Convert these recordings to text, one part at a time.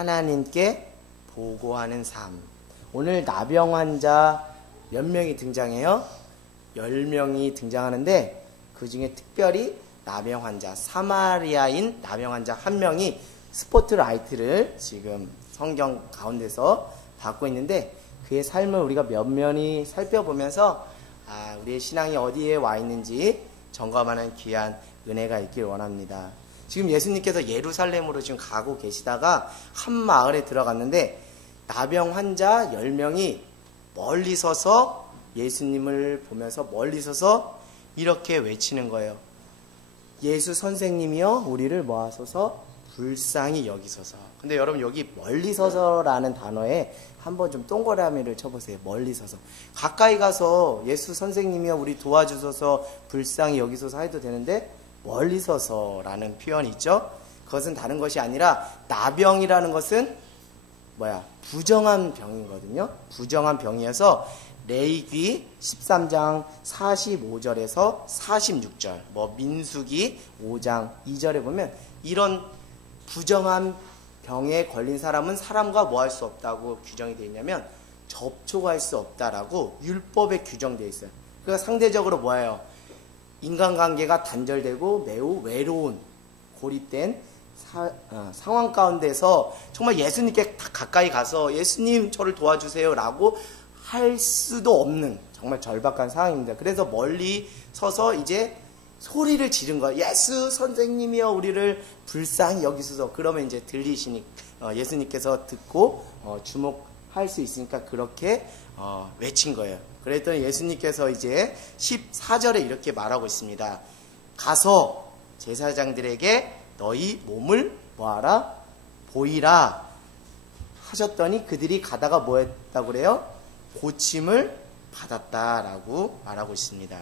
하나님께 보고하는 삶. 오늘 나병 환자 몇 명이 등장해요? 10명이 등장하는데 그 중에 특별히 나병 환자, 사마리아인 나병 환자 한 명이 스포트라이트를 지금 성경 가운데서 받고 있는데 그의 삶을 우리가 면면히 살펴보면서 우리의 신앙이 어디에 와 있는지 점검하는 귀한 은혜가 있길 원합니다. 지금 예수님께서 예루살렘으로 지금 가고 계시다가 한 마을에 들어갔는데 나병 환자 10명이 멀리 서서 예수님을 보면서 멀리 서서 이렇게 외치는 거예요. 예수 선생님이여 우리를 모아소서 불쌍히 여기소서. 근데 여러분 여기 멀리 서서라는 단어에 한번 좀 동그라미를 쳐보세요. 멀리 서서. 가까이 가서 예수 선생님이여 우리 도와주소서 불쌍히 여기소서 해도 되는데 멀리 서서라는 표현이 있죠. 그것은 다른 것이 아니라 나병이라는 것은 부정한 병이거든요. 부정한 병이어서 레위기 13장 45절에서 46절, 민수기 5장 2절에 보면 이런 부정한 병에 걸린 사람은 사람과 뭐 할 수 없다고 규정이 되어 있냐면 접촉할 수 없다라고 율법에 규정되어 있어요. 그러니까 상대적으로 뭐예요? 인간관계가 단절되고 매우 외로운 고립된 상황 가운데서 정말 예수님께 가까이 가서 예수님 저를 도와주세요 라고 할 수도 없는 정말 절박한 상황입니다. 그래서 멀리 서서 이제 소리를 지른 거예요. 예수 선생님이여 우리를 불쌍히 여기소서. 그러면 이제 들리시니 예수님께서 듣고 주목할 수 있으니까 그렇게 외친 거예요. 그랬더니 예수님께서 이제 14절에 이렇게 말하고 있습니다. 가서 제사장들에게 너희 몸을 뭐하라? 보이라 하셨더니 그들이 가다가 뭐 했다고 그래요? 고침을 받았다라고 말하고 있습니다.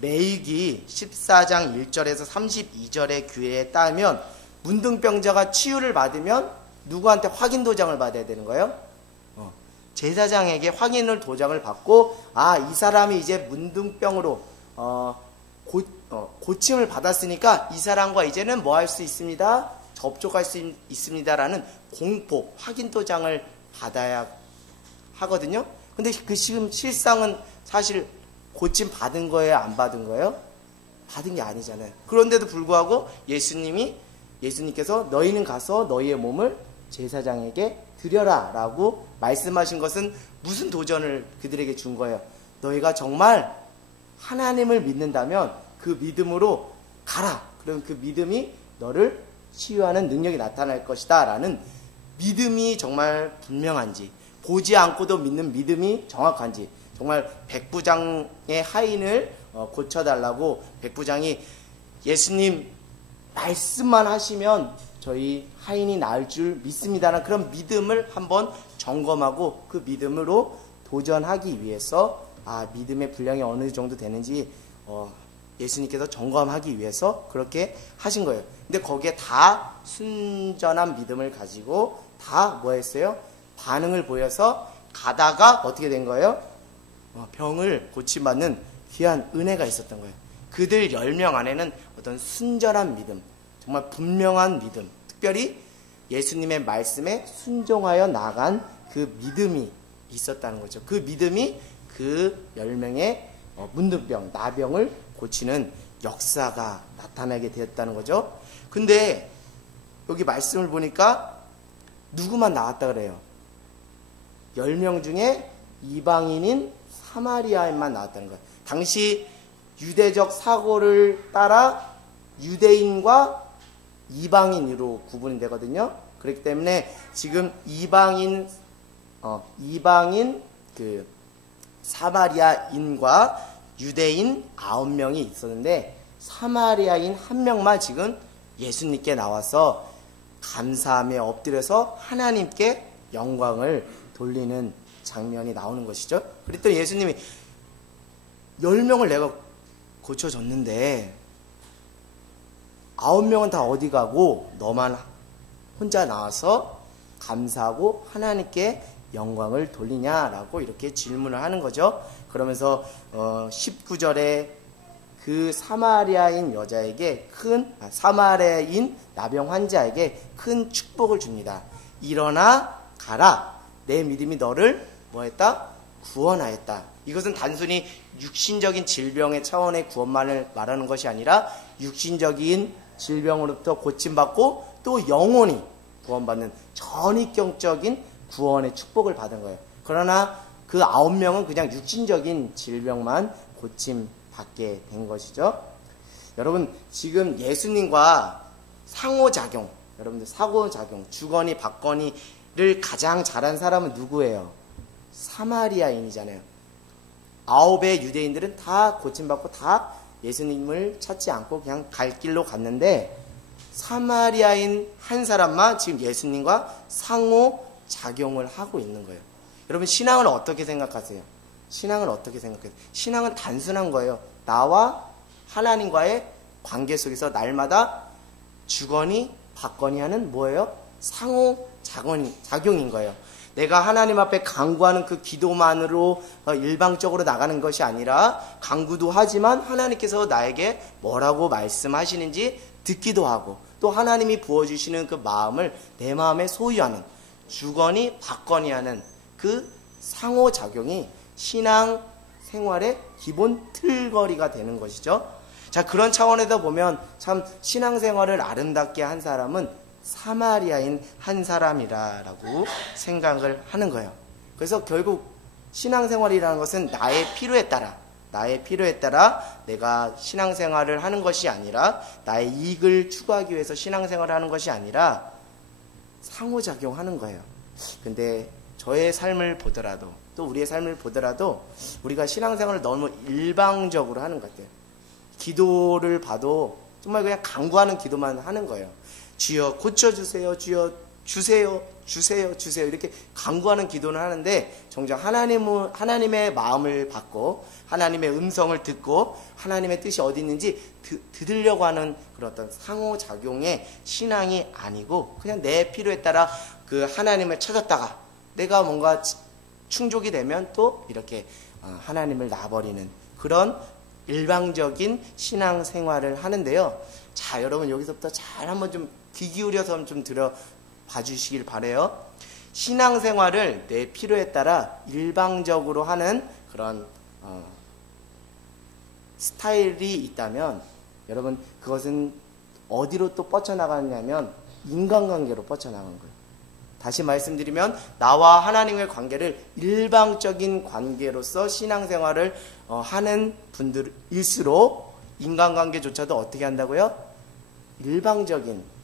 레위기 14장 1절에서 32절의 규례에 따르면 문둥병자가 치유를 받으면 누구한테 확인 도장을 받아야 되는 거예요? 제사장에게 확인을 도장을 받고 이 사람이 이제 문둥병으로 고침을 받았으니까 이 사람과 이제는 뭐 할 수 있습니다? 접촉할 수 있습니다라는 공포, 확인 도장을 받아야 하거든요. 근데 그 지금 실상은 사실 고침 받은 거예요? 안 받은 거예요? 받은 게 아니잖아요. 그런데도 불구하고 예수님께서 너희는 가서 너희의 몸을 제사장에게 드려라 라고 말씀하신 것은 무슨 도전을 그들에게 준 거예요? 너희가 정말 하나님을 믿는다면 그 믿음으로 가라. 그럼 그 믿음이 너를 치유하는 능력이 나타날 것이다 라는 믿음이 정말 분명한지, 보지 않고도 믿는 믿음이 정확한지, 정말 백부장의 하인을 고쳐달라고 백부장이 예수님 말씀만 하시면 저희 하인이 나을 줄 믿습니다라는 그런 믿음을 한번 점검하고 그 믿음으로 도전하기 위해서 믿음의 분량이 어느 정도 되는지 예수님께서 점검하기 위해서 그렇게 하신 거예요. 근데 거기에 다 순전한 믿음을 가지고 다 뭐 했어요? 반응을 보여서 가다가 어떻게 된 거예요? 병을 고침받는 귀한 은혜가 있었던 거예요. 그들 10명 안에는 어떤 순전한 믿음, 정말 분명한 믿음, 특별히 예수님의 말씀에 순종하여 나간 그 믿음이 있었다는 거죠. 그 믿음이 그 10명의 문둥병, 나병을 고치는 역사가 나타나게 되었다는 거죠. 근데 여기 말씀을 보니까 누구만 나왔다 그래요? 10명 중에 이방인인 사마리아인만 나왔다는 거예요. 당시 유대적 사고를 따라 유대인과 이방인으로 구분이 되거든요. 그렇기 때문에 지금 이방인 그 사마리아인과 유대인 9명이 있었는데 사마리아인 1명만 지금 예수님께 나와서 감사하며 엎드려서 하나님께 영광을 돌리는 장면이 나오는 것이죠. 그랬더니 예수님이 10명을 내가 고쳐줬는데 9명은 다 어디 가고 너만 혼자 나와서 감사하고 하나님께 영광을 돌리냐라고 이렇게 질문을 하는 거죠. 그러면서 19절에 그 사마리아인 여자에게 사마리아인 나병 환자에게 큰 축복을 줍니다. 일어나 가라. 내 믿음이 너를 뭐했다? 구원하였다. 이것은 단순히 육신적인 질병의 차원의 구원만을 말하는 것이 아니라 육신적인 질병으로부터 고침받고 또 영혼이 구원받는 전인격적인 구원의 축복을 받은 거예요. 그러나 그 9명은 그냥 육신적인 질병만 고침받게 된 것이죠. 여러분, 지금 예수님과 상호작용, 여러분들 상호작용, 주거니 받거니를 가장 잘한 사람은 누구예요? 사마리아인이잖아요. 9의 유대인들은 다 고침받고 다 예수님을 찾지 않고 그냥 갈 길로 갔는데, 사마리아인 한 사람만 지금 예수님과 상호작용을 하고 있는 거예요. 여러분, 신앙을 어떻게 생각하세요? 신앙을 어떻게 생각해요? 신앙은 단순한 거예요. 나와 하나님과의 관계 속에서 날마다 주거니 받거니 하는 뭐예요? 상호작용인 거예요. 내가 하나님 앞에 간구하는 그 기도만으로 일방적으로 나가는 것이 아니라, 간구도 하지만 하나님께서 나에게 뭐라고 말씀하시는지 듣기도 하고, 또 하나님이 부어주시는 그 마음을 내 마음에 소유하는, 주거니 받거니 하는 그 상호작용이 신앙 생활의 기본 틀거리가 되는 것이죠. 자, 그런 차원에서 보면 참 신앙생활을 아름답게 한 사람은 사마리아인 한 사람이라고 생각을 하는 거예요. 그래서 결국 신앙생활이라는 것은 나의 필요에 따라 내가 신앙생활을 하는 것이 아니라, 나의 이익을 추구하기 위해서 신앙생활을 하는 것이 아니라 상호작용하는 거예요. 근데 저의 삶을 보더라도, 또 우리의 삶을 보더라도 우리가 신앙생활을 너무 일방적으로 하는 것 같아요. 기도를 봐도 정말 그냥 간구하는 기도만 하는 거예요. 주여 고쳐주세요, 주여 주세요, 주세요, 주세요, 이렇게 간구하는 기도는 하는데, 정작 하나님의 마음을 받고 하나님의 음성을 듣고 하나님의 뜻이 어디 있는지 들으려고 하는 그런 어떤 상호작용의 신앙이 아니고, 그냥 내 필요에 따라 그 하나님을 찾았다가 내가 뭔가 충족이 되면 또 이렇게 하나님을 놔버리는 그런 일방적인 신앙생활을 하는데요. 자, 여러분, 여기서부터 잘 한번 좀 귀 기울여서 좀 들어봐 주시길 바라요. 신앙생활을 내 필요에 따라 일방적으로 하는 그런 스타일이 있다면, 여러분, 그것은 어디로 또 뻗쳐나가느냐면 인간관계로 뻗쳐나간 거예요. 다시 말씀드리면, 나와 하나님의 관계를 일방적인 관계로서 신앙생활을 하는 분들일수록 인간관계조차도 어떻게 한다고요? 일방적인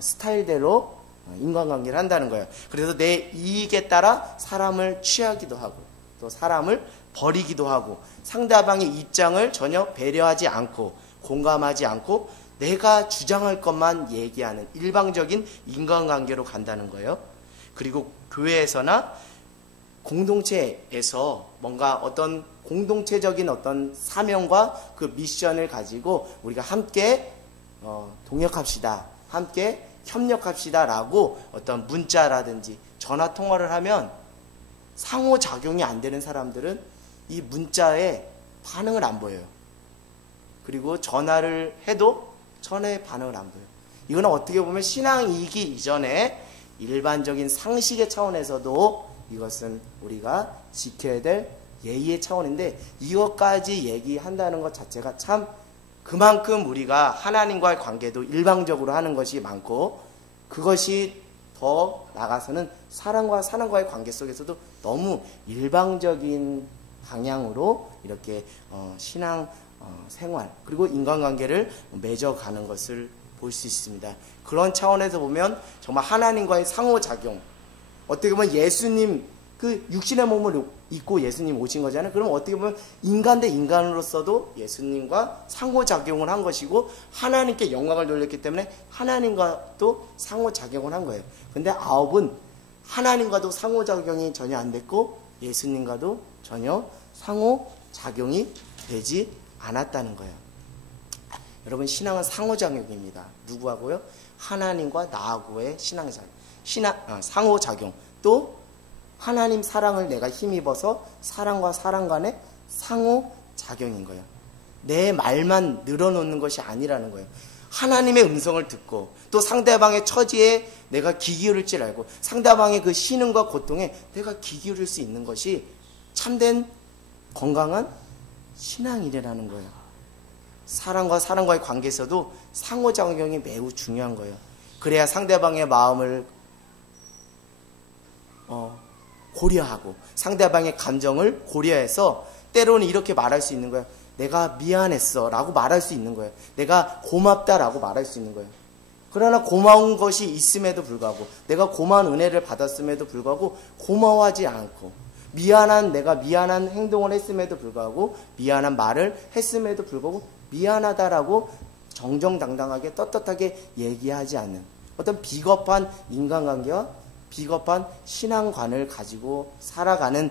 스타일대로 인간관계를 한다는 거예요. 그래서 내 이익에 따라 사람을 취하기도 하고, 또 사람을 버리기도 하고, 상대방의 입장을 전혀 배려하지 않고 공감하지 않고 내가 주장할 것만 얘기하는 일방적인 인간관계로 간다는 거예요. 그리고 교회에서나 공동체에서 뭔가 어떤 공동체적인 어떤 사명과 그 미션을 가지고 우리가 함께 동역합시다, 함께 협력합시다 라고 어떤 문자라든지 전화 통화를 하면, 상호작용이 안 되는 사람들은 이 문자에 반응을 안 보여요. 그리고 전화를 해도 전화에 반응을 안 보여요. 이거는 어떻게 보면 신앙이기 이전에 일반적인 상식의 차원에서도 이것은 우리가 지켜야 될 예의의 차원인데, 이것까지 얘기한다는 것 자체가 참, 그만큼 우리가 하나님과의 관계도 일방적으로 하는 것이 많고, 그것이 더 나가서는 사람과의 관계 속에서도 너무 일방적인 방향으로 이렇게 신앙 생활, 그리고 인간관계를 맺어가는 것을 볼 수 있습니다. 그런 차원에서 보면 정말 하나님과의 상호작용, 어떻게 보면 예수님, 그 육신의 몸을 입고 예수님 오신 거잖아요. 그럼 어떻게 보면 인간 대 인간으로서도 예수님과 상호작용을 한 것이고, 하나님께 영광을 돌렸기 때문에 하나님과도 상호작용을 한 거예요. 근데 9은 하나님과도 상호작용이 전혀 안 됐고 예수님과도 전혀 상호작용이 되지 않았다는 거예요. 여러분, 신앙은 상호작용입니다. 누구하고요? 하나님과 나하고의 상호작용. 또 하나님 사랑을 내가 힘입어서 사랑과 사랑 간의 상호작용인 거예요. 내 말만 늘어놓는 것이 아니라는 거예요. 하나님의 음성을 듣고 또 상대방의 처지에 내가 귀 기울일 줄 알고 상대방의 그 신음과 고통에 내가 귀 기울일 수 있는 것이 참된 건강한 신앙이라는 거예요. 사람과 사람과의 관계에서도 상호작용이 매우 중요한 거예요. 그래야 상대방의 마음을 고려하고 상대방의 감정을 고려해서 때로는 이렇게 말할 수 있는 거예요. 내가 미안했어 라고 말할 수 있는 거예요. 내가 고맙다 라고 말할 수 있는 거예요. 그러나 고마운 것이 있음에도 불구하고 내가 고마운 은혜를 받았음에도 불구하고 고마워하지 않고 내가 미안한 행동을 했음에도 불구하고 미안한 말을 했음에도 불구하고 미안하다라고 정정당당하게 떳떳하게 얘기하지 않는 어떤 비겁한 인간관계와 비겁한 신앙관을 가지고 살아가는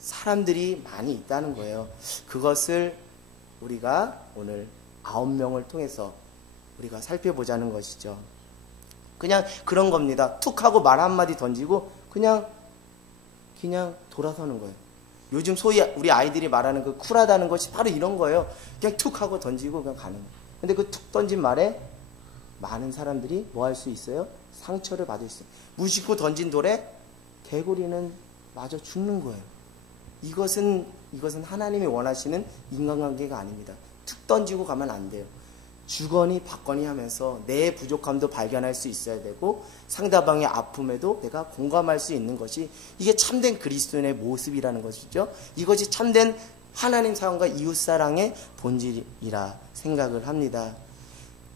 사람들이 많이 있다는 거예요. 그것을 우리가 오늘 9명을 통해서 우리가 살펴보자는 것이죠. 그냥 그런 겁니다. 툭 하고 말 한마디 던지고 그냥 돌아서는 거예요. 요즘 소위 우리 아이들이 말하는 그 쿨하다는 것이 바로 이런 거예요. 그냥 툭 하고 던지고 그냥 가는 거예요. 근데 그 툭 던진 말에 많은 사람들이 뭐 할 수 있어요? 상처를 받을 수 있어요. 무심코 던진 돌에 개구리는 마저 죽는 거예요. 이것은 하나님이 원하시는 인간관계가 아닙니다. 툭 던지고 가면 안 돼요. 주거니 받거니 하면서 내 부족함도 발견할 수 있어야 되고 상대방의 아픔에도 내가 공감할 수 있는 것이 이게 참된 그리스도인의 모습이라는 것이죠. 이것이 참된 하나님 사랑과 이웃사랑의 본질이라 생각을 합니다.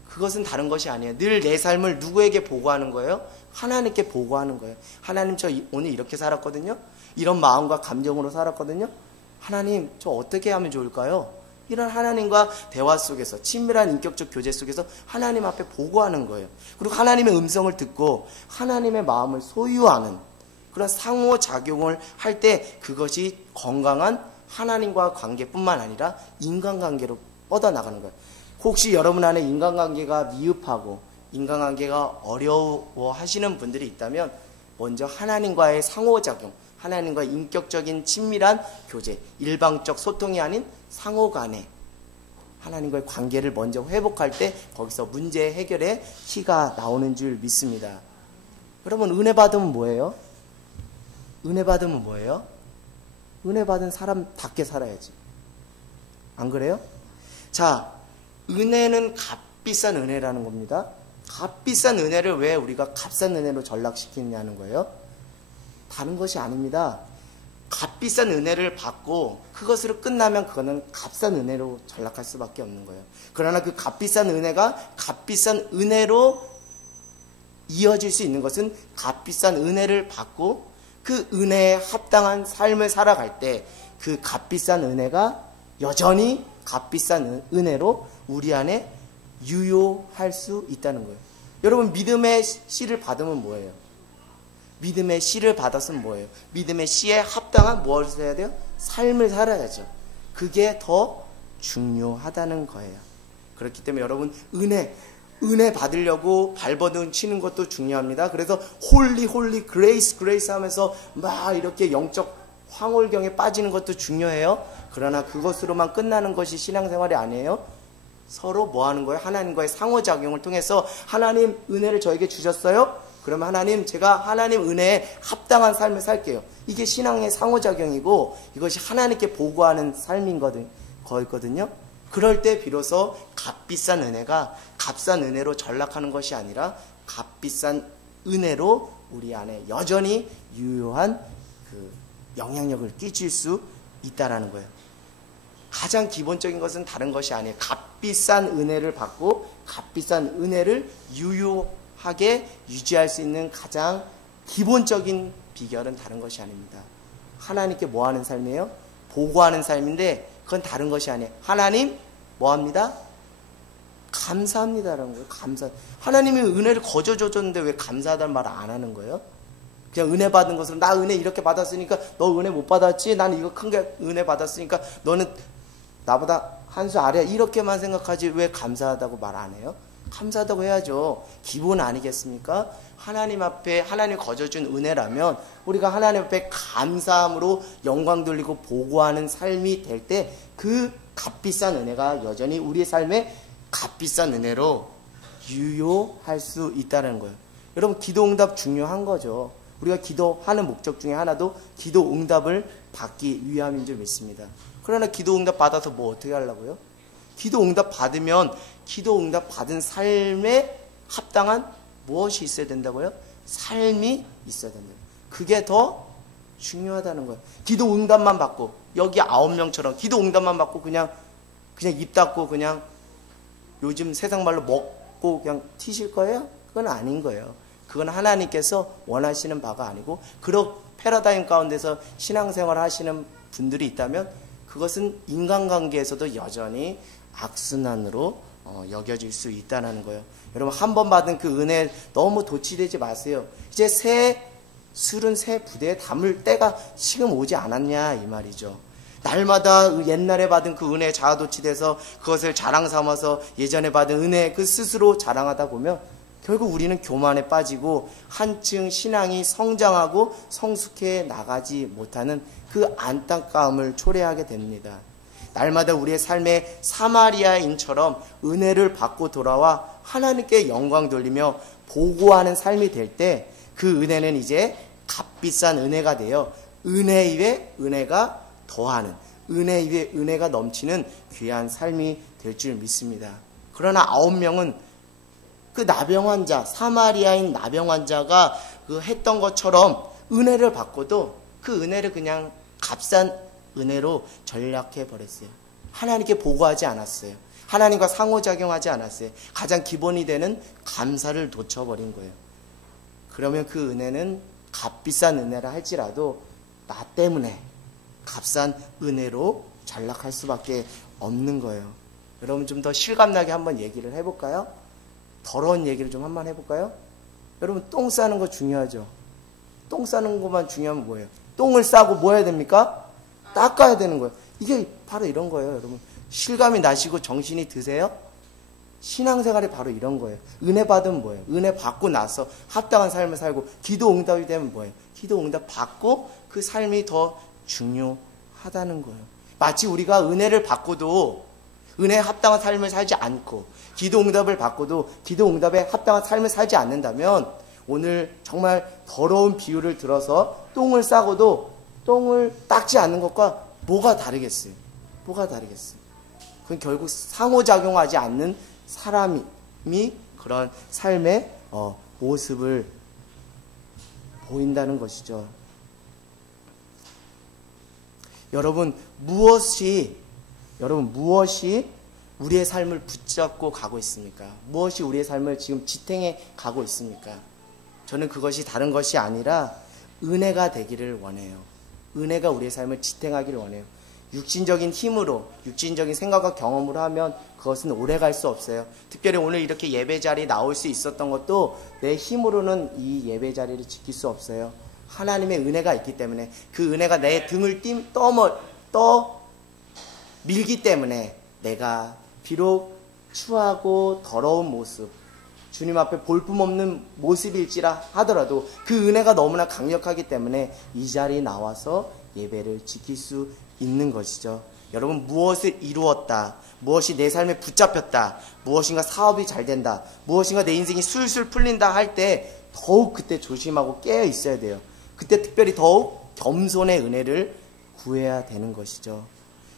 그것은 다른 것이 아니에요. 늘 내 삶을 누구에게 보고하는 거예요? 하나님께 보고하는 거예요. 하나님, 저 오늘 이렇게 살았거든요. 이런 마음과 감정으로 살았거든요. 하나님, 저 어떻게 하면 좋을까요? 이런 하나님과 대화 속에서 친밀한 인격적 교제 속에서 하나님 앞에 보고하는 거예요. 그리고 하나님의 음성을 듣고 하나님의 마음을 소유하는 그런 상호작용을 할 때 그것이 건강한 하나님과 관계뿐만 아니라 인간관계로 뻗어나가는 거예요. 혹시 여러분 안에 인간관계가 미흡하고 인간관계가 어려워하시는 분들이 있다면 먼저 하나님과의 상호작용, 하나님과 인격적인 친밀한 교제, 일방적 소통이 아닌 상호간에 하나님과의 관계를 먼저 회복할 때 거기서 문제 해결의 키가 나오는 줄 믿습니다. 여러분, 은혜 받으면 뭐예요? 은혜 받으면 뭐예요? 은혜 받은 사람답게 살아야지. 안 그래요? 자, 은혜는 값비싼 은혜라는 겁니다. 값비싼 은혜를 왜 우리가 값싼 은혜로 전락시키느냐는 거예요. 다른 것이 아닙니다. 값비싼 은혜를 받고 그것으로 끝나면 그거는 값싼 은혜로 전락할 수밖에 없는 거예요. 그러나 그 값비싼 은혜가 값비싼 은혜로 이어질 수 있는 것은 값비싼 은혜를 받고 그 은혜에 합당한 삶을 살아갈 때 그 값비싼 은혜가 여전히 값비싼 은혜로 우리 안에 유효할 수 있다는 거예요. 여러분, 믿음의 씨를 받으면 뭐예요? 믿음의 씨를 받았으면 뭐예요? 믿음의 씨에 합당한 무엇을 해야 돼요? 삶을 살아야죠. 그게 더 중요하다는 거예요. 그렇기 때문에 여러분, 은혜 받으려고 발버둥 치는 것도 중요합니다. 그래서 홀리 그레이스 하면서 막 이렇게 영적 황홀경에 빠지는 것도 중요해요. 그러나 그것으로만 끝나는 것이 신앙생활이 아니에요. 서로 뭐 하는 거예요? 하나님과의 상호작용을 통해서 하나님 은혜를 저에게 주셨어요? 그러면 하나님, 제가 하나님 은혜에 합당한 삶을 살게요. 이게 신앙의 상호작용이고 이것이 하나님께 보고하는 삶인 거거든요. 그럴 때 비로소 값비싼 은혜가 값싼 은혜로 전락하는 것이 아니라 값비싼 은혜로 우리 안에 여전히 유효한 그 영향력을 끼칠 수 있다라는 거예요. 가장 기본적인 것은 다른 것이 아니에요. 값비싼 은혜를 받고 값비싼 은혜를 유효하게 유지할 수 있는 가장 기본적인 비결은 다른 것이 아닙니다. 하나님께 뭐 하는 삶이에요? 보고하는 삶인데 그건 다른 것이 아니에요. 하나님 뭐 합니다? 감사합니다라는 거예요. 하나님이 은혜를 거저 줬는데 왜 감사하다는 말을 안 하는 거예요? 그냥 은혜 받은 것으로 나 은혜 이렇게 받았으니까 너 은혜 못 받았지? 나는 이거 큰 게 은혜 받았으니까 너는 나보다 한 수 아래야. 이렇게만 생각하지 왜 감사하다고 말 안 해요? 감사하다고 해야죠. 기본 아니겠습니까? 하나님 앞에 하나님 거저준 은혜라면 우리가 하나님 앞에 감사함으로 영광 돌리고 보고하는 삶이 될 때 그 값비싼 은혜가 여전히 우리의 삶에 값비싼 은혜로 유효할 수 있다는 거예요. 여러분, 기도응답 중요한 거죠. 우리가 기도하는 목적 중에 하나도 기도응답을 받기 위함인 줄 믿습니다. 그러나 기도응답 받아서 뭐 어떻게 하려고요? 기도응답 받으면 기도응답 받은 삶에 합당한 무엇이 있어야 된다고요? 삶이 있어야 된다고요. 그게 더 중요하다는 거예요. 기도응답만 받고, 여기 9명처럼 기도응답만 받고 그냥 입 닫고 그냥 요즘 세상 말로 먹고 그냥 튀실 거예요? 그건 아닌 거예요. 그건 하나님께서 원하시는 바가 아니고, 그런 패러다임 가운데서 신앙생활 하시는 분들이 있다면 그것은 인간관계에서도 여전히 악순환으로 여겨질 수 있다는 거예요. 여러분, 한 번 받은 그 은혜에 너무 도취되지 마세요. 이제 술은 새 부대에 담을 때가 지금 오지 않았냐 이 말이죠. 날마다 옛날에 받은 그 은혜에 자아도취돼서 그것을 자랑 삼아서 예전에 받은 은혜 그 스스로 자랑하다 보면 결국 우리는 교만에 빠지고 한층 신앙이 성장하고 성숙해 나가지 못하는 그 안타까움을 초래하게 됩니다. 날마다 우리의 삶에 사마리아인처럼 은혜를 받고 돌아와 하나님께 영광 돌리며 보고하는 삶이 될 때 그 은혜는 이제 값비싼 은혜가 되어 은혜 위에 은혜가 더하는, 은혜 위에 은혜가 넘치는 귀한 삶이 될 줄 믿습니다. 그러나 9명은 그 나병 환자, 사마리아인 나병 환자가 그 했던 것처럼 은혜를 받고도 그 은혜를 그냥 값싼 은혜로 전락해 버렸어요. 하나님께 보고하지 않았어요. 하나님과 상호작용하지 않았어요. 가장 기본이 되는 감사를 놓쳐버린 거예요. 그러면 그 은혜는 값비싼 은혜라 할지라도 나 때문에 값싼 은혜로 전락할 수밖에 없는 거예요. 여러분, 좀 더 실감나게 한번 얘기를 해볼까요? 더러운 얘기를 좀 한번 해볼까요? 여러분, 똥 싸는 거 중요하죠? 똥 싸는 것만 중요하면 뭐예요? 똥을 싸고 뭐 해야 됩니까? 닦아야 되는 거예요. 이게 바로 이런 거예요, 여러분. 실감이 나시고 정신이 드세요? 신앙생활이 바로 이런 거예요. 은혜 받으면 뭐예요? 은혜 받고 나서 합당한 삶을 살고, 기도 응답이 되면 뭐예요? 기도 응답 받고 그 삶이 더 중요하다는 거예요. 마치 우리가 은혜를 받고도 은혜에 합당한 삶을 살지 않고, 기도 응답을 받고도 기도 응답에 합당한 삶을 살지 않는다면, 오늘 정말 더러운 비유를 들어서 똥을 싸고도 똥을 닦지 않는 것과 뭐가 다르겠어요? 뭐가 다르겠어요? 그건 결국 상호작용하지 않는 사람이 그런 삶의 모습을 보인다는 것이죠. 여러분, 무엇이 우리의 삶을 붙잡고 가고 있습니까? 무엇이 우리의 삶을 지금 지탱해 가고 있습니까? 저는 그것이 다른 것이 아니라 은혜가 되기를 원해요. 은혜가 우리의 삶을 지탱하기를 원해요. 육신적인 힘으로, 육신적인 생각과 경험으로 하면 그것은 오래 갈 수 없어요. 특별히 오늘 이렇게 예배 자리에 나올 수 있었던 것도 내 힘으로는 이 예배 자리를 지킬 수 없어요. 하나님의 은혜가 있기 때문에, 그 은혜가 내 등을 떠 밀기 때문에 내가 비록 추하고 더러운 모습, 주님 앞에 볼품없는 모습일지라 하더라도 그 은혜가 너무나 강력하기 때문에 이 자리에 나와서 예배를 지킬 수 있는 것이죠. 여러분, 무엇을 이루었다, 무엇이 내 삶에 붙잡혔다, 무엇인가 사업이 잘 된다, 무엇인가 내 인생이 술술 풀린다 할 때 더욱 그때 조심하고 깨어 있어야 돼요. 그때 특별히 더욱 겸손의 은혜를 구해야 되는 것이죠.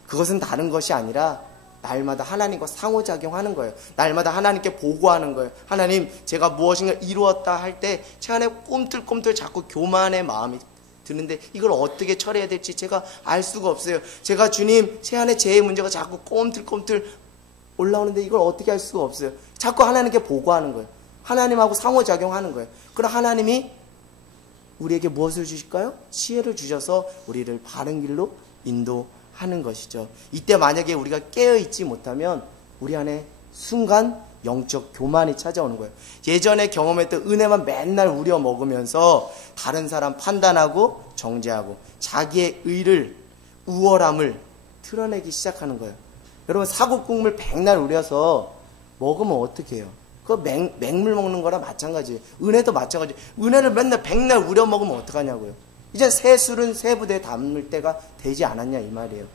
그것은 다른 것이 아니라 날마다 하나님과 상호작용하는 거예요. 날마다 하나님께 보고하는 거예요. 하나님, 제가 무엇인가 이루었다 할 때 제 안에 꿈틀꿈틀 자꾸 교만의 마음이 드는데 이걸 어떻게 처리해야 될지 제가 알 수가 없어요. 제가 주님, 제 안에 죄의 문제가 자꾸 꿈틀꿈틀 올라오는데 이걸 어떻게 할 수가 없어요. 자꾸 하나님께 보고하는 거예요. 하나님하고 상호작용하는 거예요. 그럼 하나님이 우리에게 무엇을 주실까요? 지혜를 주셔서 우리를 바른 길로 인도하는 것이죠. 이때 만약에 우리가 깨어있지 못하면 우리 안에 순간 영적 교만이 찾아오는 거예요. 예전에 경험했던 은혜만 맨날 우려 먹으면서 다른 사람 판단하고 정죄하고 자기의 의를, 우월함을 드러내기 시작하는 거예요. 여러분, 사골국물 백날 우려서 먹으면 어떻게 해요? 그거 맹물 먹는 거랑 마찬가지예요. 은혜도 마찬가지예요. 은혜를 맨날 백날 우려 먹으면 어떡하냐고요. 이제 새 술은 새 부대에 담을 때가 되지 않았냐 이 말이에요.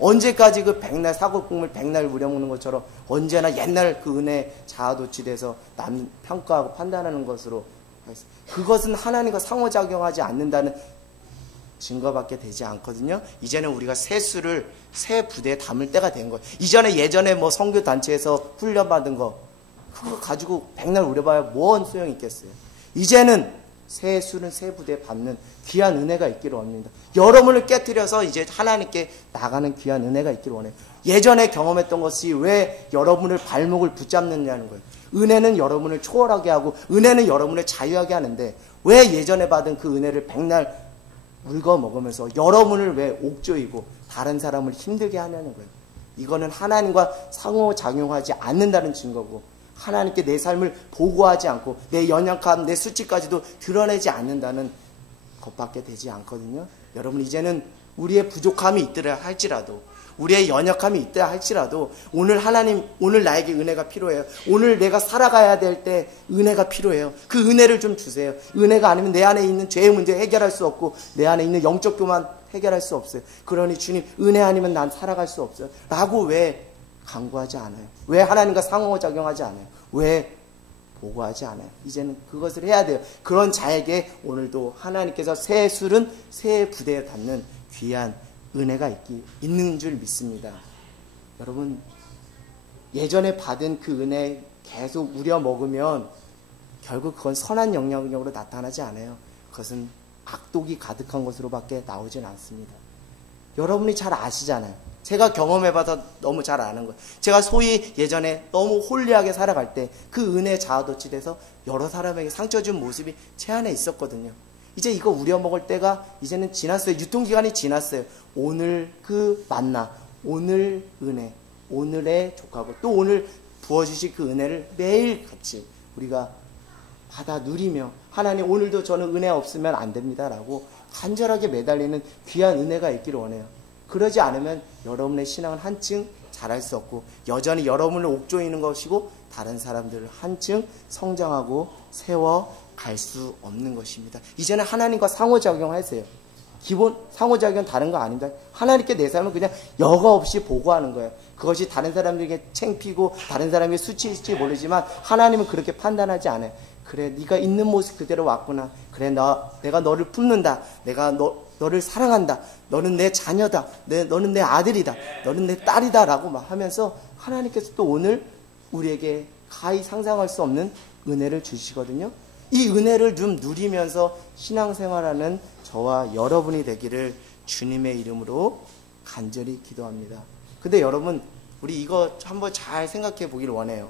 언제까지 그 백날 사골국물 백날 우려먹는 것처럼 언제나 옛날 그 은혜 자아도취돼서 남 평가하고 판단하는 것으로 그것은 하나님과 상호작용하지 않는다는 증거밖에 되지 않거든요. 이제는 우리가 새 수를 새 부대에 담을 때가 된 거예요. 예전에 뭐 선교 단체에서 훈련받은 거 그거 가지고 백날 우려봐야 뭔 소용이 있겠어요. 이제는 새 수는 새 부대에 받는 귀한 은혜가 있기를 원합니다. 여러분을 깨트려서 이제 하나님께 나가는 귀한 은혜가 있기를 원해요. 예전에 경험했던 것이 왜 여러분을 발목을 붙잡느냐는 거예요. 은혜는 여러분을 초월하게 하고 은혜는 여러분을 자유하게 하는데 왜 예전에 받은 그 은혜를 백날 물거 먹으면서 여러분을 왜 옥조이고 다른 사람을 힘들게 하냐는 거예요. 이거는 하나님과 상호작용하지 않는다는 증거고 하나님께 내 삶을 보고하지 않고 내 연약함, 내 수치까지도 드러내지 않는다는 것밖에 되지 않거든요. 여러분 이제는 우리의 부족함이 있더라 할지라도 우리의 연약함이 있다 할지라도 오늘 하나님 오늘 나에게 은혜가 필요해요. 오늘 내가 살아가야 될 때 은혜가 필요해요. 그 은혜를 좀 주세요. 은혜가 아니면 내 안에 있는 죄의 문제 해결할 수 없고 내 안에 있는 영적 교만 해결할 수 없어요. 그러니 주님 은혜 아니면 난 살아갈 수 없어요. 라고 왜 간구하지 않아요? 왜 하나님과 상호작용하지 않아요? 왜 보고하지 않아요? 이제는 그것을 해야 돼요. 그런 자에게 오늘도 하나님께서 새 술은 새 부대에 담는 귀한 은혜가 있는 줄 믿습니다. 여러분 예전에 받은 그 은혜 계속 우려먹으면 결국 그건 선한 영향력으로 나타나지 않아요. 그것은 악독이 가득한 것으로밖에 나오진 않습니다. 여러분이 잘 아시잖아요. 제가 경험해봐서 너무 잘 아는 거예요. 제가 소위 예전에 너무 홀리하게 살아갈 때 그 은혜 자아도취돼서 여러 사람에게 상처 준 모습이 제 안에 있었거든요. 이제 이거 우려먹을 때가 이제는 지났어요. 유통기간이 지났어요. 오늘 그 만나, 오늘 은혜, 오늘의 족하고 또 오늘 부어주실 그 은혜를 매일 같이 우리가 받아 누리며 하나님 오늘도 저는 은혜 없으면 안 됩니다 라고 간절하게 매달리는 귀한 은혜가 있기를 원해요. 그러지 않으면 여러분의 신앙은 한층 자랄 수 없고 여전히 여러분을 옥조이는 것이고 다른 사람들을 한층 성장하고 세워갈 수 없는 것입니다. 이제는 하나님과 상호작용하세요. 기본 상호작용 다른 거 아닙니다. 하나님께 내 삶을 그냥 여과 없이 보고하는 거예요. 그것이 다른 사람들에게 창피고 다른 사람에게 수치일지 모르지만 하나님은 그렇게 판단하지 않아요. 그래 네가 있는 모습 그대로 왔구나. 그래 내가 너를 품는다. 내가 너를 사랑한다. 너는 내 자녀다. 너는 내 아들이다. 너는 내 딸이다 라고 막 하면서 하나님께서 또 오늘 우리에게 가히 상상할 수 없는 은혜를 주시거든요. 이 은혜를 좀 누리면서 신앙생활하는 저와 여러분이 되기를 주님의 이름으로 간절히 기도합니다. 근데 여러분 우리 이거 한번 잘 생각해 보기를 원해요.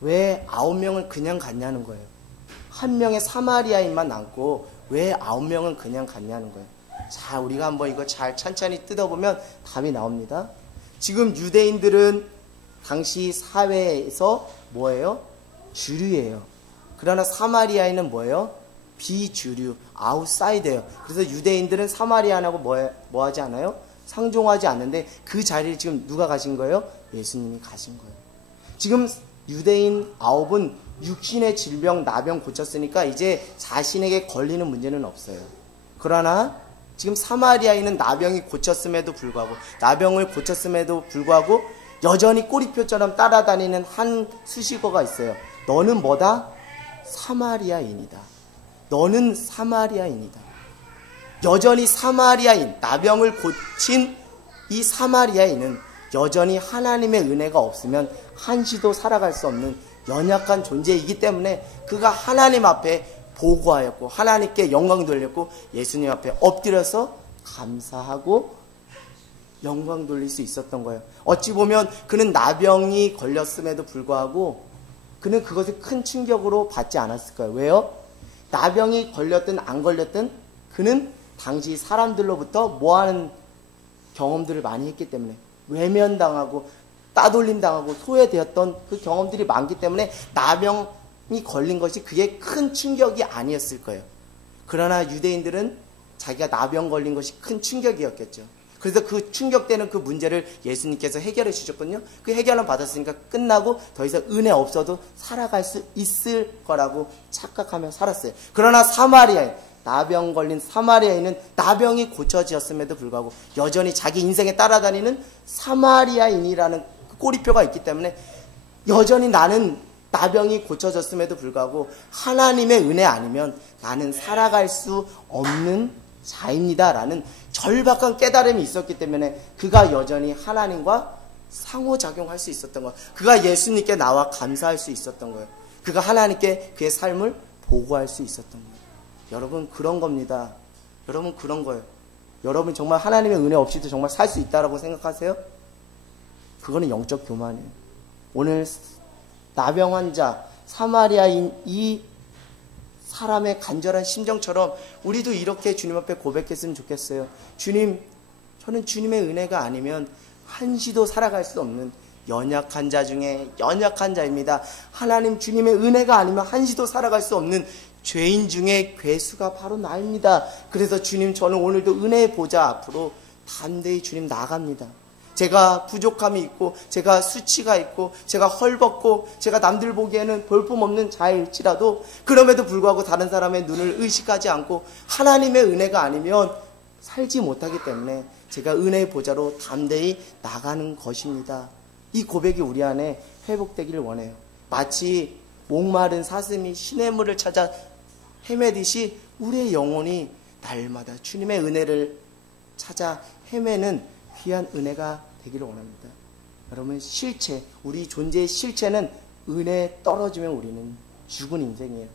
왜 9명을 그냥 갔냐는 거예요. 한 명의 사마리아인만 남고 왜 9명은 그냥 갔냐는 거예요. 자, 우리가 한번 이거 잘 찬찬히 뜯어보면 답이 나옵니다. 지금 유대인들은 당시 사회에서 뭐예요? 주류예요. 그러나 사마리아인은 뭐예요? 비주류, 아웃사이더예요. 그래서 유대인들은 사마리아인하고 뭐 하지 않아요? 상종하지 않는데 그 자리를 지금 누가 가신 거예요? 예수님이 가신 거예요. 지금 유대인 9은 육신의 질병, 나병 고쳤으니까 이제 자신에게 걸리는 문제는 없어요. 그러나 지금 사마리아인은 나병을 고쳤음에도 불구하고 여전히 꼬리표처럼 따라다니는 한 수식어가 있어요. 너는 뭐다? 사마리아인이다. 너는 사마리아인이다. 여전히 사마리아인, 나병을 고친 이 사마리아인은 여전히 하나님의 은혜가 없으면 한시도 살아갈 수 없는 연약한 존재이기 때문에 그가 하나님 앞에 보고하였고 하나님께 영광 돌렸고 예수님 앞에 엎드려서 감사하고 영광 돌릴 수 있었던 거예요. 어찌 보면 그는 나병이 걸렸음에도 불구하고 그는 그것을 큰 충격으로 받지 않았을 거예요. 왜요? 나병이 걸렸든 안 걸렸든 그는 당시 사람들로부터 뭐하는 경험들을 많이 했기 때문에 외면당하고 따돌림당하고 소외되었던 그 경험들이 많기 때문에 나병이 걸린 것이 그게 큰 충격이 아니었을 거예요. 그러나 유대인들은 자기가 나병 걸린 것이 큰 충격이었겠죠. 그래서 그 충격되는 그 문제를 예수님께서 해결해 주셨거든요. 그 해결을 받았으니까 끝나고 더 이상 은혜 없어도 살아갈 수 있을 거라고 착각하며 살았어요. 그러나 사마리아인, 나병 걸린 사마리아인은 나병이 고쳐졌음에도 불구하고 여전히 자기 인생에 따라다니는 사마리아인이라는 그 꼬리표가 있기 때문에 여전히 나는 나병이 고쳐졌음에도 불구하고 하나님의 은혜 아니면 나는 살아갈 수 없는 자입니다 라는 절박한 깨달음이 있었기 때문에 그가 여전히 하나님과 상호작용할 수 있었던 거예요. 그가 예수님께 나와 감사할 수 있었던 거예요. 그가 하나님께 그의 삶을 보고할 수 있었던 거예요. 여러분 그런 겁니다. 여러분 그런 거예요. 여러분 정말 하나님의 은혜 없이도 정말 살 수 있다라고 생각하세요? 그거는 영적 교만이에요. 오늘 나병 환자 사마리아인 이 사람의 간절한 심정처럼 우리도 이렇게 주님 앞에 고백했으면 좋겠어요. 주님, 저는 주님의 은혜가 아니면 한시도 살아갈 수 없는 연약한 자 중에 연약한 자입니다. 하나님 주님의 은혜가 아니면 한시도 살아갈 수 없는 죄인 중에 괴수가 바로 나입니다. 그래서 주님, 저는 오늘도 은혜의 보좌 앞으로 담대히 주님 나갑니다. 제가 부족함이 있고 제가 수치가 있고 제가 헐벗고 제가 남들 보기에는 볼품없는 자일지라도 그럼에도 불구하고 다른 사람의 눈을 의식하지 않고 하나님의 은혜가 아니면 살지 못하기 때문에 제가 은혜의 보좌로 담대히 나가는 것입니다. 이 고백이 우리 안에 회복되기를 원해요. 마치 목마른 사슴이 시냇물을 찾아 헤매듯이 우리의 영혼이 날마다 주님의 은혜를 찾아 헤매는 귀한 은혜가 되기를 원합니다. 여러분 실체, 우리 존재의 실체는 은혜에 떨어지면 우리는 죽은 인생이에요.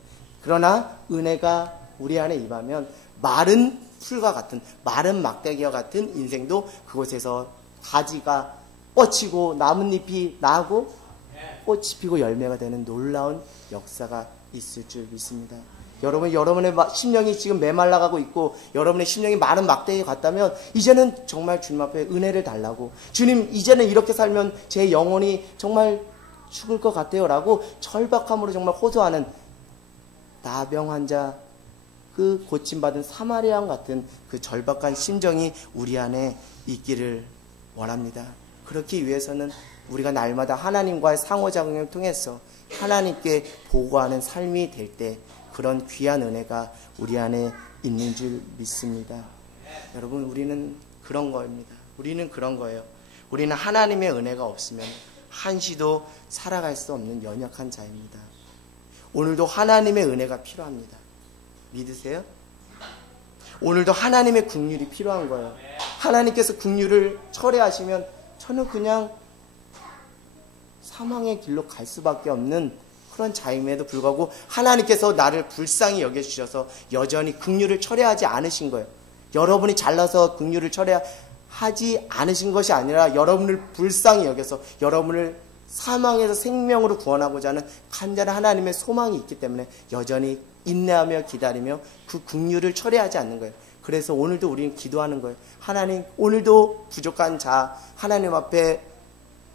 그러나 은혜가 우리 안에 임하면 마른 풀과 같은, 마른 막대기와 같은 인생도 그곳에서 가지가 뻗치고 나뭇잎이 나고 꽃이 피고 열매가 되는 놀라운 역사가 있을 줄 믿습니다. 여러분, 여러분의 심령이 지금 메말라가고 있고 여러분의 심령이 마른 막대기 같다면 이제는 정말 주님 앞에 은혜를 달라고, 주님 이제는 이렇게 살면 제 영혼이 정말 죽을 것 같아요 라고 절박함으로 정말 호소하는 나병 환자, 그 고침받은 사마리아인 같은 그 절박한 심정이 우리 안에 있기를 원합니다. 그렇기 위해서는 우리가 날마다 하나님과의 상호작용을 통해서 하나님께 보고하는 삶이 될 때 그런 귀한 은혜가 우리 안에 있는 줄 믿습니다. 여러분, 우리는 그런 거입니다. 우리는 그런 거예요. 우리는 하나님의 은혜가 없으면 한시도 살아갈 수 없는 연약한 자입니다. 오늘도 하나님의 은혜가 필요합니다. 믿으세요? 오늘도 하나님의 긍휼이 필요한 거예요. 하나님께서 긍휼을 철회하시면 저는 그냥 사망의 길로 갈 수밖에 없는 그런 자임에도 불구하고 하나님께서 나를 불쌍히 여겨주셔서 여전히 긍휼을 철회하지 않으신 거예요. 여러분이 잘나서 긍휼을 철회하지 않으신 것이 아니라 여러분을 불쌍히 여겨서 여러분을 사망에서 생명으로 구원하고자 하는 간절한 하나님의 소망이 있기 때문에 여전히 인내하며 기다리며 그 긍휼을 철회하지 않는 거예요. 그래서 오늘도 우리는 기도하는 거예요. 하나님, 오늘도 부족한 자 하나님 앞에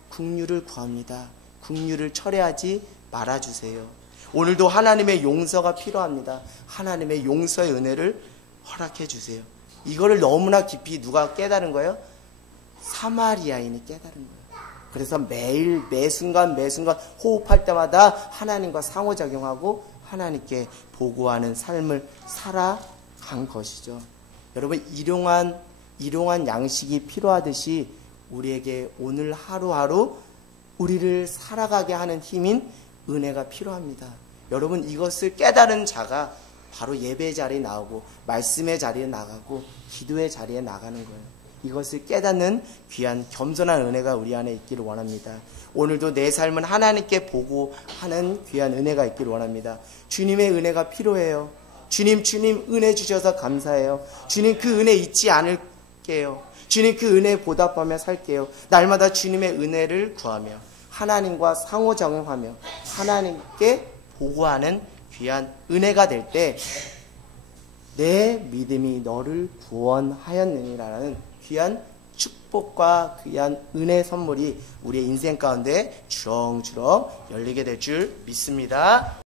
긍휼을 구합니다. 긍휼을 철회하지 말아주세요. 오늘도 하나님의 용서가 필요합니다. 하나님의 용서의 은혜를 허락해 주세요. 이거를 너무나 깊이 누가 깨달은 거예요? 사마리아인이 깨달은 거예요. 그래서 매일 매순간 호흡할 때마다 하나님과 상호작용하고 하나님께 보고하는 삶을 살아간 것이죠. 여러분, 일용한 양식이 필요하듯이 우리에게 오늘 하루하루 우리를 살아가게 하는 힘인 은혜가 필요합니다. 여러분, 이것을 깨달은 자가 바로 예배의 자리에 나오고 말씀의 자리에 나가고 기도의 자리에 나가는 거예요. 이것을 깨닫는 귀한 겸손한 은혜가 우리 안에 있기를 원합니다. 오늘도 내 삶은 하나님께 보고하는 귀한 은혜가 있기를 원합니다. 주님의 은혜가 필요해요. 주님 은혜 주셔서 감사해요. 주님, 그 은혜 잊지 않을게요. 주님, 그 은혜에 보답하며 살게요. 날마다 주님의 은혜를 구하며 하나님과 상호작용하며 하나님께 보고하는 귀한 은혜가 될 때 내 믿음이 너를 구원하였느니라는 귀한 축복과 귀한 은혜 선물이 우리의 인생 가운데 주렁주렁 열리게 될 줄 믿습니다.